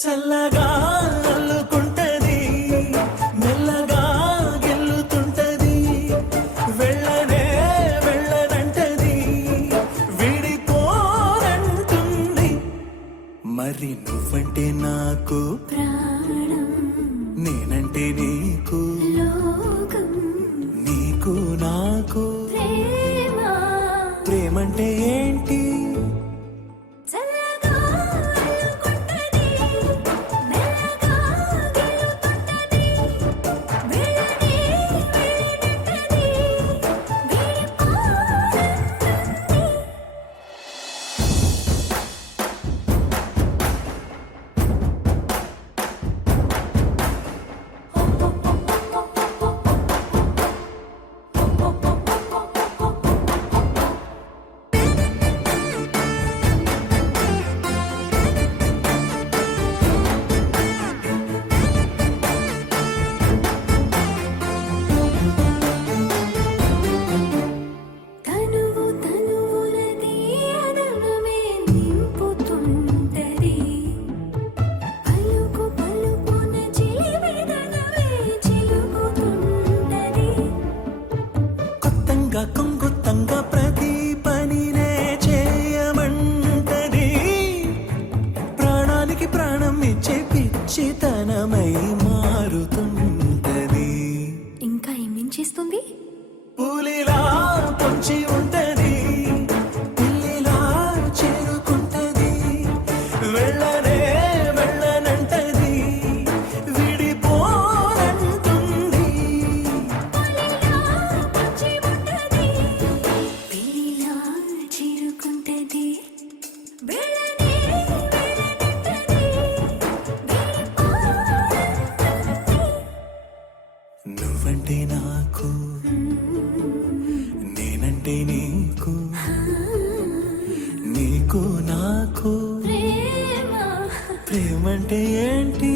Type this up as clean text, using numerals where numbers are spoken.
చల్లగా అల్లుకుంటది మెల్లగా గెల్లుతుంటది వెళ్ళనే వెళ్ళనంటది విడిపోనంటుంది మరి నువ్వంటే నాకు ప్రాణం నేనంటే నీకు లోకం నీకు నాకు ప్రేమ ప్రేమంటే ఏంటి చల్లగా అల్లుకుంటది మెల్లగా గెలుతుంటది వెళ్ళనే వెళ్ళనంటది విడిపోనంటుంది తనువు తనువులది అదనమే నింపుతుంటది పలుకు పలుకున చిలివెదనవే చిలుకుతుంటది కొత్తంగా కొంగుత్తంగా ప్రతి పనినే చేయమంటది ప్రాణానికి ప్రాణం ఇచ్చే పిచ్చితనమై మారుతుంటది ఇంకా ఏమేం చేస్తుంది పూలిలా పొంచి ఉంటది పిల్లిలా చేరుకుంటది వెళ్ళనే వెళ్ళనంటది విడిపోనంటుంది పులిలా పొంచి ఉంటది పిల్లిలా చేరుకుంటది వెళ్ళనే వెళ్ళనంటది విడిపోనంటుంది నువ్వంటే నాకు నేనంటే నీకు నీకు నాకు ప్రేమ ప్రేమంటే ఏంటి